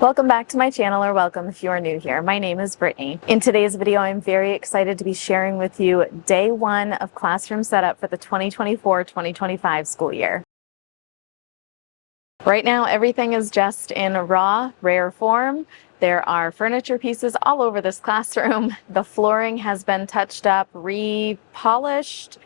Welcome back to my channel, or welcome if you are new here. My name is Brittany. In today's video, I'm very excited to be sharing with you day one of classroom setup for the 2024-2025 school year. Right now, everything is just in raw, rare form. There are furniture pieces all over this classroom. The flooring has been touched up, re-polished,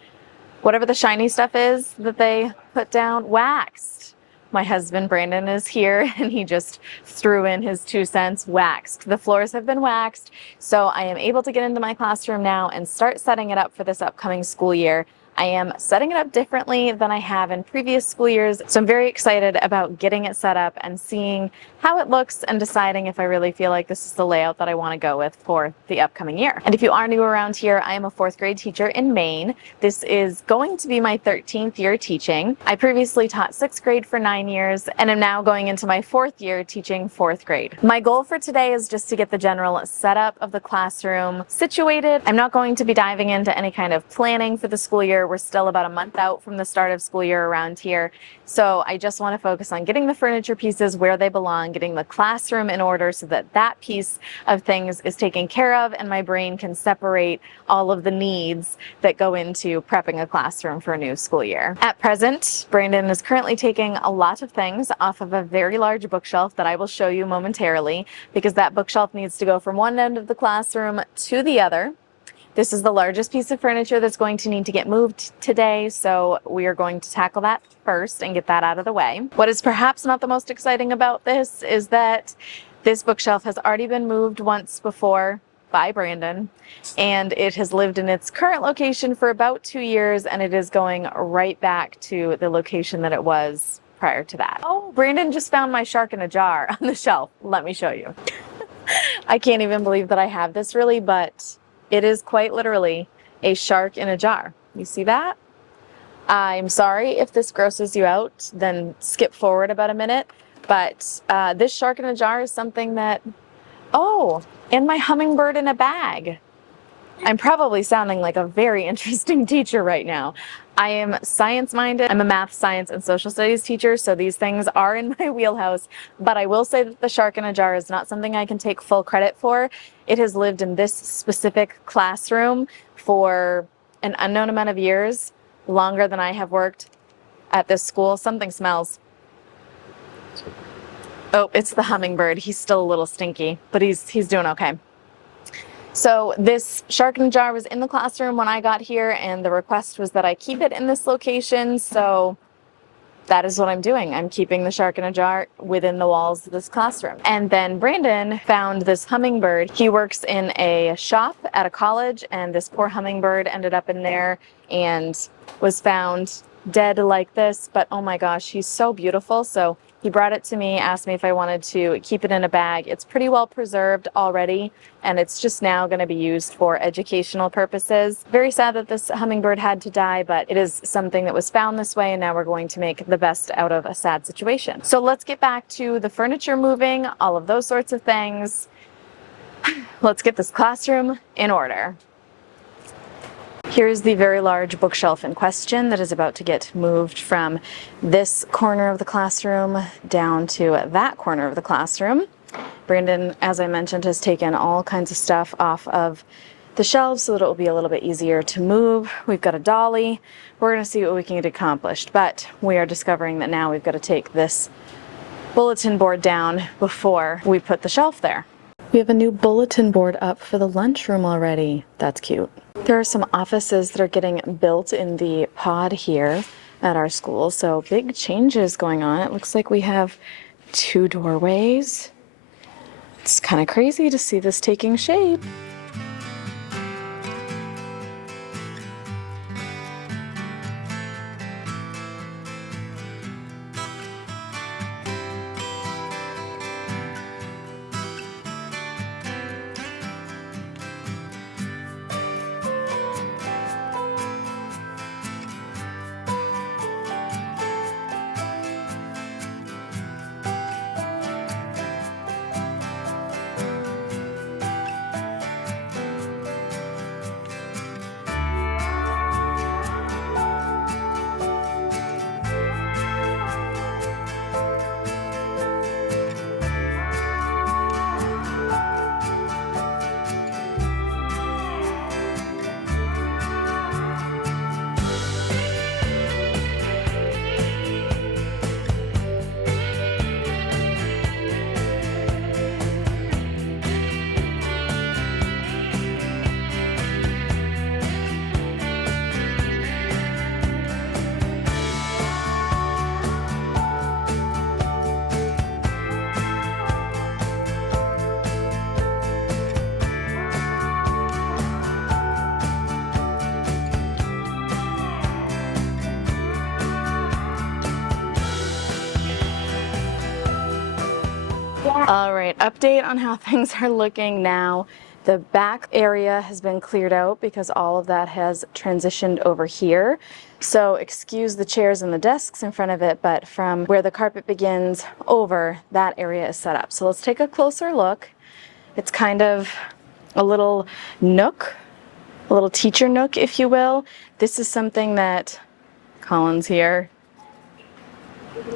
whatever the shiny stuff is that they put down, waxed. My husband Brandon is here and he just threw in his 2 cents, waxed. The floors have been waxed, so I am able to get into my classroom now and start setting it up for this upcoming school year. I am setting it up differently than I have in previous school years, so I'm very excited about getting it set up and seeing how it looks and deciding if I really feel like this is the layout that I want to go with for the upcoming year. And if you are new around here, I am a 4th grade teacher in Maine. This is going to be my 13th year teaching. I previously taught 6th grade for 9 years and am now going into my 4th year teaching 4th grade. My goal for today is just to get the general setup of the classroom situated. I'm not going to be diving into any kind of planning for the school year. We're still about a month out from the start of school year around here. So I just want to focus on getting the furniture pieces where they belong, getting the classroom in order so that that piece of things is taken care of and my brain can separate all of the needs that go into prepping a classroom for a new school year. At present, Brandon is currently taking a lot of things off of a very large bookshelf that I will show you momentarily, because that bookshelf needs to go from one end of the classroom to the other. This is the largest piece of furniture that's going to need to get moved today, so we are going to tackle that first and get that out of the way. What is perhaps not the most exciting about this is that this bookshelf has already been moved once before by Brandon, and it has lived in its current location for about 2 years, and it is going right back to the location that it was prior to that. Oh, Brandon just found my shark in a jar on the shelf. Let me show you. I can't even believe that I have this really, but it is quite literally a shark in a jar. You see that? I'm sorry if this grosses you out, then skip forward about a minute. But this shark in a jar is something that, oh, and my hummingbird in a bag. I'm probably sounding like a very interesting teacher right now. I am science-minded. I'm a math, science, and social studies teacher, so these things are in my wheelhouse. But I will say that the shark in a jar is not something I can take full credit for. It has lived in this specific classroom for an unknown amount of years, longer than I have worked at this school. Something smells. Oh, it's the hummingbird. He's still a little stinky, but he's doing okay. So this shark in a jar was in the classroom when I got here, and the request was that I keep it in this location, so that is what I'm doing. I'm keeping the shark in a jar within the walls of this classroom. And then Brandon found this hummingbird. He works in a shop at a college, and this poor hummingbird ended up in there and was found dead like this, but oh my gosh, he's so beautiful. So he brought it to me, asked me if I wanted to keep it in a bag. It's pretty well preserved already, and it's just now going to be used for educational purposes. Very sad that this hummingbird had to die, but it is something that was found this way, and now we're going to make the best out of a sad situation. So let's get back to the furniture moving, all of those sorts of things. Let's get this classroom in order. Here's the very large bookshelf in question that is about to get moved from this corner of the classroom down to that corner of the classroom. Brandon, as I mentioned, has taken all kinds of stuff off of the shelves so that it will be a little bit easier to move. We've got a dolly. We're going to see what we can get accomplished, but we are discovering that now we've got to take this bulletin board down before we put the shelf there. We have a new bulletin board up for the lunchroom already. That's cute. There are some offices that are getting built in the pod here at our school, so big changes going on. It looks like we have 2 doorways. It's kind of crazy to see this taking shape. All right, update on how things are looking now. The back area has been cleared out because all of that has transitioned over here. So excuse the chairs and the desks in front of it, but from where the carpet begins over, that area is set up. So let's take a closer look. It's kind of a little nook, a little teacher nook, if you will. This is something that Colin's here.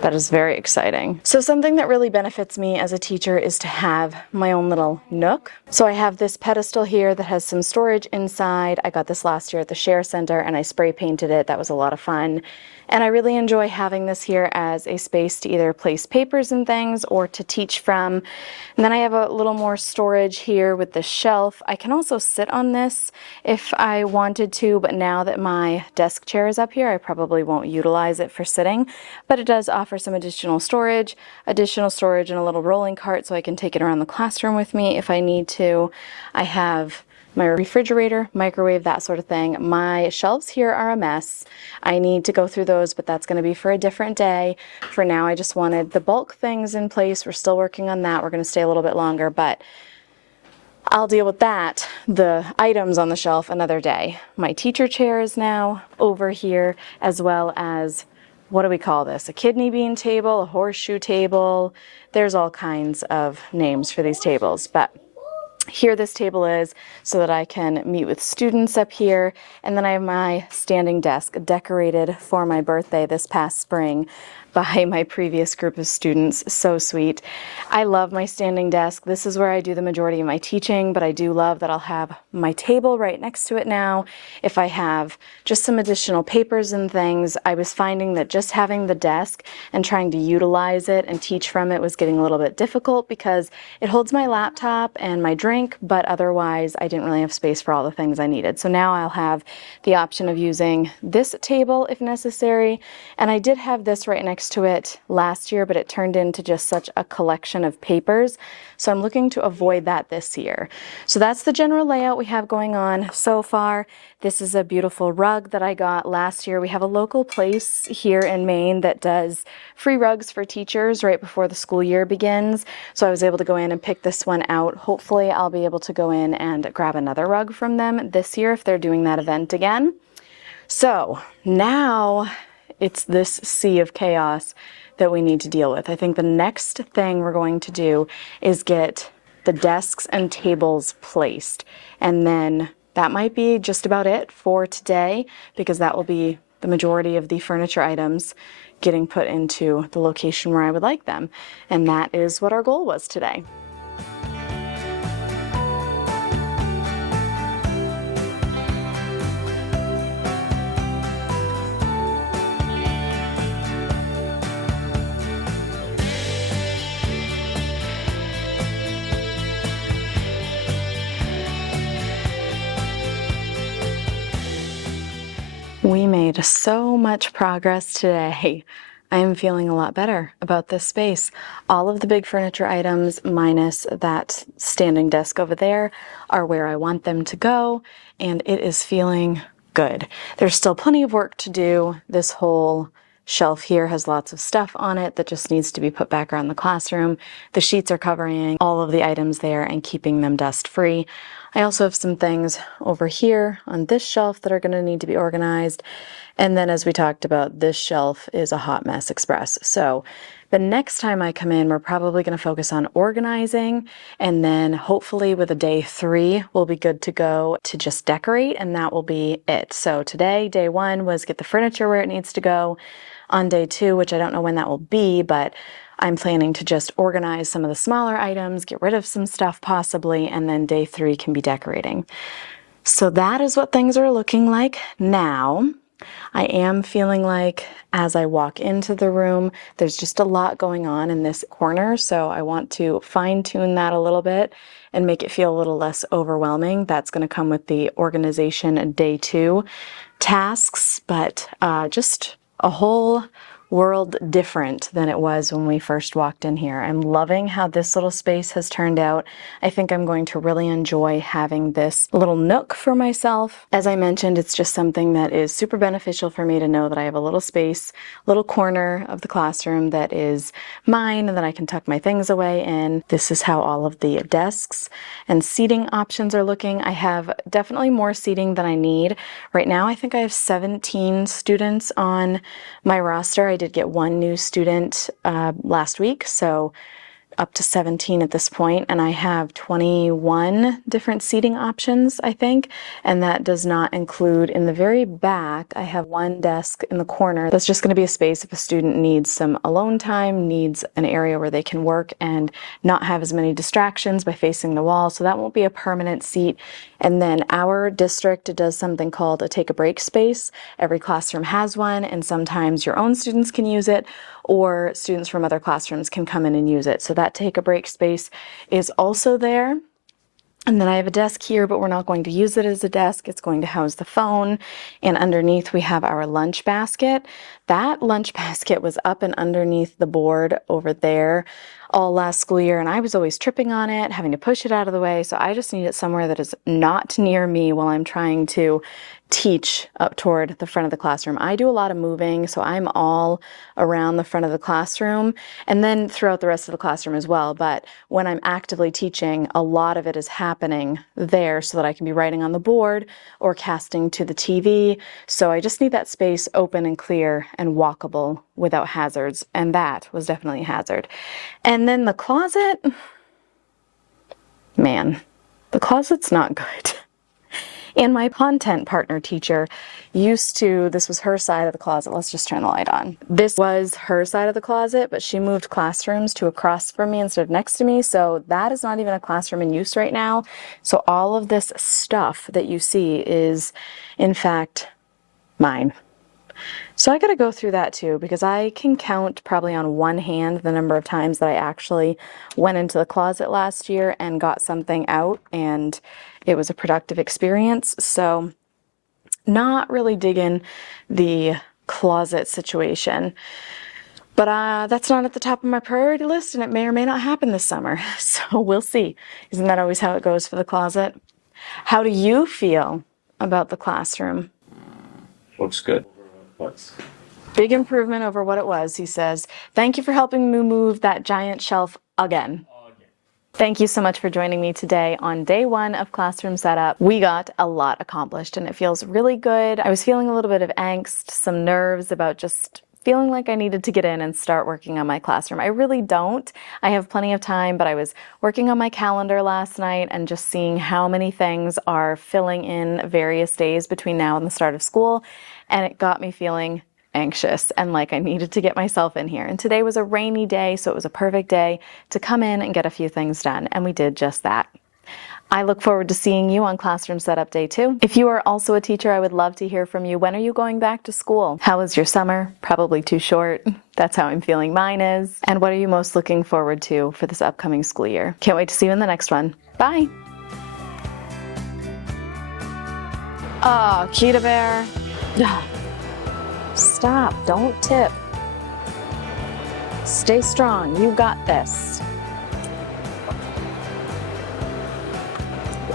That is very exciting. So something that really benefits me as a teacher is to have my own little nook. So I have this pedestal here that has some storage inside. I got this last year at the Share Center and I spray painted it. That was a lot of fun. And I really enjoy having this here as a space to either place papers and things or to teach from. And then I have a little more storage here with the shelf. I can also sit on this if I wanted to, but now that my desk chair is up here, I probably won't utilize it for sitting. But it does offer some additional storage and a little rolling cart so I can take it around the classroom with me if I need to. I have my refrigerator, microwave, that sort of thing. My shelves here are a mess. I need to go through those, but that's going to be for a different day. For now, I just wanted the bulk things in place. We're still working on that. We're going to stay a little bit longer, but I'll deal with that, the items on the shelf, another day. My teacher chair is now over here, as well as, what do we call this? A kidney bean table, a horseshoe table. There's all kinds of names for these tables, but here this table is so that I can meet with students up here. And then I have my standing desk decorated for my birthday this past spring by my previous group of students. So sweet. I love my standing desk. This is where I do the majority of my teaching, but I do love that I'll have my table right next to it now. If I have just some additional papers and things, I was finding that just having the desk and trying to utilize it and teach from it was getting a little bit difficult because it holds my laptop and my drink, but otherwise I didn't really have space for all the things I needed. So now I'll have the option of using this table if necessary. And I did have this right next to it last year, but it turned into just such a collection of papers. So I'm looking to avoid that this year. So that's the general layout we have going on so far. This is a beautiful rug that I got last year. We have a local place here in Maine that does free rugs for teachers right before the school year begins. So I was able to go in and pick this one out. Hopefully I'll be able to go in and grab another rug from them this year if they're doing that event again. So now it's this sea of chaos that we need to deal with. I think the next thing we're going to do is get the desks and tables placed. And then that might be just about it for today because that will be the majority of the furniture items getting put into the location where I would like them. And that is what our goal was today. We made so much progress today. I am feeling a lot better about this space. All of the big furniture items, minus that standing desk over there, are where I want them to go, and it is feeling good. There's still plenty of work to do. This whole shelf here has lots of stuff on it that just needs to be put back around the classroom. The sheets are covering all of the items there and keeping them dust-free. I also have some things over here on this shelf that are going to need to be organized. And then as we talked about, this shelf is a hot mess express. So the next time I come in, we're probably going to focus on organizing. And then hopefully with a day 3, we'll be good to go to just decorate. And that will be it. So today, day 1 was get the furniture where it needs to go. On day 2, which I don't know when that will be, but I'm planning to just organize some of the smaller items, get rid of some stuff possibly, and then day 3 can be decorating. So that is what things are looking like now. I am feeling like as I walk into the room, there's just a lot going on in this corner, so I want to fine-tune that a little bit and make it feel a little less overwhelming. That's going to come with the organization day 2 tasks, but just a whole world different than it was when we first walked in here. I'm loving how this little space has turned out. I think I'm going to really enjoy having this little nook for myself. As I mentioned, it's just something that is super beneficial for me to know that I have a little space, little corner of the classroom that is mine and that I can tuck my things away in. This is how all of the desks and seating options are looking. I have definitely more seating than I need. Right now, I think I have 17 students on my roster. I did get one new student last week, so up to 17 at this point, and I have 21 different seating options, I think, and that does not include in the very back. I have one desk in the corner that's just going to be a space if a student needs some alone time, needs an area where they can work and not have as many distractions by facing the wall, so that won't be a permanent seat. And then our district does something called a take a break space. Every classroom has one, and sometimes your own students can use it, or students from other classrooms can come in and use it. So that take a break space is also there. And then I have a desk here, but we're not going to use it as a desk. It's going to house the phone. And underneath we have our lunch basket. That lunch basket was up and underneath the board over there all last school year, and I was always tripping on it, having to push it out of the way. So I just need it somewhere that is not near me while I'm trying to teach up toward the front of the classroom. I do a lot of moving, so I'm all around the front of the classroom and then throughout the rest of the classroom as well. But when I'm actively teaching, a lot of it is happening there so that I can be writing on the board or casting to the TV. So I just need that space open and clear and walkable without hazards, and that was definitely a hazard. And then the closet, man, the closet's not good. And my content partner teacher used to, this was her side of the closet. Let's just turn the light on. This was her side of the closet, but she moved classrooms to across from me instead of next to me. So that is not even a classroom in use right now. So all of this stuff that you see is, in fact, mine. So I got to go through that too, because I can count probably on one hand the number of times that I actually went into the closet last year and got something out, and it was a productive experience. So not really digging the closet situation, but that's not at the top of my priority list, and it may or may not happen this summer. So we'll see. Isn't that always how it goes for the closet? How do you feel about the classroom? Looks good. Big improvement over what it was, he says. Thank you for helping me move that giant shelf again. Thank you so much for joining me today on day one of classroom setup. We got a lot accomplished and it feels really good. I was feeling a little bit of angst, some nerves about just feeling like I needed to get in and start working on my classroom. I really don't. I have plenty of time, but I was working on my calendar last night and just seeing how many things are filling in various days between now and the start of school, and it got me feeling anxious and like I needed to get myself in here. And today was a rainy day, so it was a perfect day to come in and get a few things done, and we did just that. I look forward to seeing you on Classroom Setup Day 2. If you are also a teacher, I would love to hear from you. When are you going back to school? How was your summer? Probably too short. That's how I'm feeling mine is. And what are you most looking forward to for this upcoming school year? Can't wait to see you in the next one. Bye! Oh, Cheetah Bear. Stop, don't tip. Stay strong, you got this.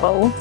Whoa.